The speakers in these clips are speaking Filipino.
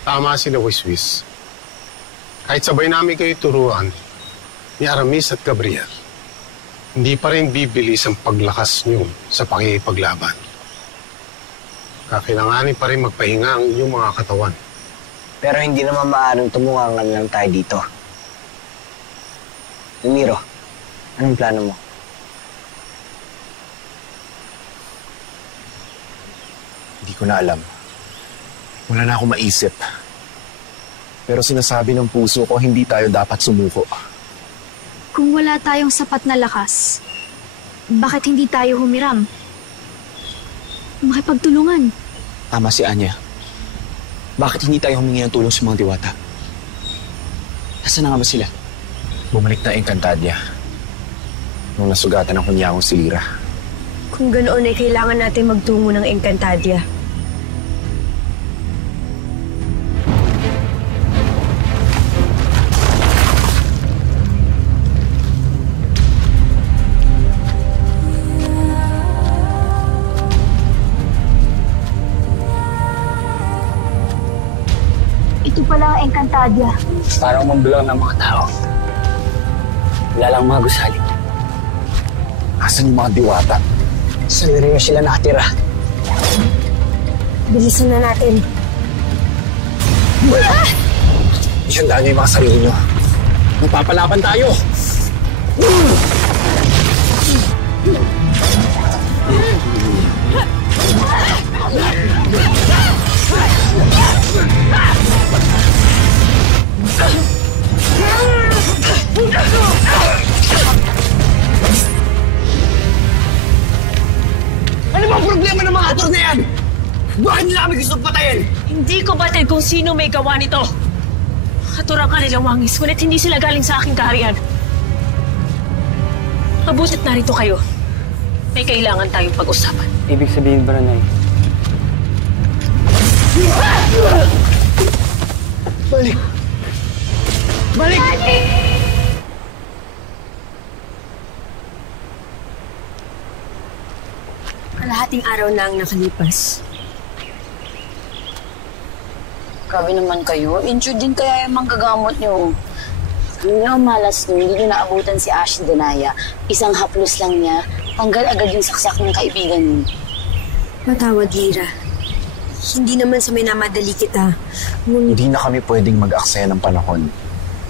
Tama sila, Wiswis. Kahit sabay namin kayo turuan ni Aramis at Gabriel, hindi pa rin bibilis ang paglakas nyo sa pakikipaglaban. Kakailanganin pa rin magpahinga ang inyong mga katawan. Pero hindi naman maaaring tumungangan lang tayo dito. Lumiro, anong plano mo? Hindi ko na alam. Wala na akong maisip. Pero sinasabi ng puso ko, hindi tayo dapat sumuko. Kung wala tayong sapat na lakas, bakit hindi tayo humiram? Makipagtulungan. Tama si Anya. Bakit hindi tayo humingi ng tulong sa mga diwata? Nasaan na nga ba sila? Bumalik na Encantadia nung nasugatan ng kunyangong si Lyra. Kung ganoon ay kailangan natin magtungo ng Encantadia. Ito pala ang Encantadia. Parang mambulang ng mga tao. Wala lang mga gusali. Asan yung mga diwata? Saan rin sila nakatira? Bilisan na natin. Isyandaan niyo yung mga sarili niyo. Magpapalaban tayo! Ano ba ang problema ng mga ator na yan? Bakit nila kami gusto patayin? Hindi ko batid kung sino may gawa nito. Katurang kanilang wangis, ngunit hindi sila galing sa aking kaharian. Mabutit narito kayo. May kailangan tayong pag-usapan. Ibig sabihin ba na Balik! Balik! Kalahating araw na ang nakalipas. Grabe naman kayo. Injured din kaya yung manggagamot nyo. Alam niyo, malas nyo, hindi nyo naabutan si Ash Denaya. Isang haplos lang niya, tanggal agad yung saksak ng kaibigan niyo. Matawad, Lyra. Hindi naman sa minamadali kita. Hindi na kami pwedeng mag-aksaya ng panahon.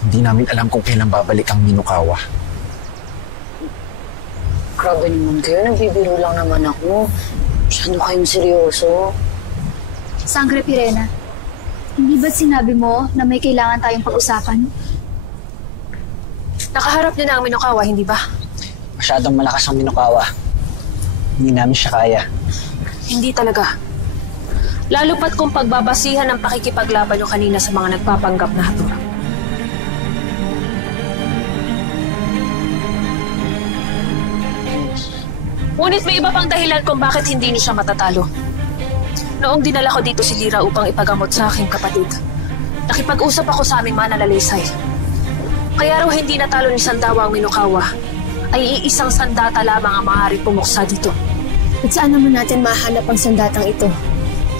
Hindi namin alam kung kailan babalik ang Minokawa. Grabe naman kayo, nagbibiro lang naman ako. Masyado kayong seryoso. Sangre Pirena, hindi ba't sinabi mo na may kailangan tayong pag-usapan? Nakaharap niyo na ang Minokawa, hindi ba? Masyadong malakas ang Minokawa. Hindi namin siya kaya. Hindi talaga. Lalo pat kung pagbabasihan ng pakikipaglaban nyo kanina sa mga nagpapanggap na haturang. Ngunit may iba pang dahilan kung bakit hindi niyo siya matatalo. Noong dinala ko dito si Lyra upang ipagamot sa aking kapatid, nakipag-usap ako sa aming mananalaysay. Kaya raw hindi natalo ni Sandawa ang Minokawa, ay iisang sandata lamang ang maaaring pumuksa dito. At saan naman natin mahanap ang sandatang ito?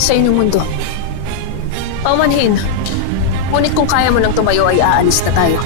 Sa inyong mundo. Paumanhin, ngunit kung kaya mo nang tumayo ay aalis na tayo.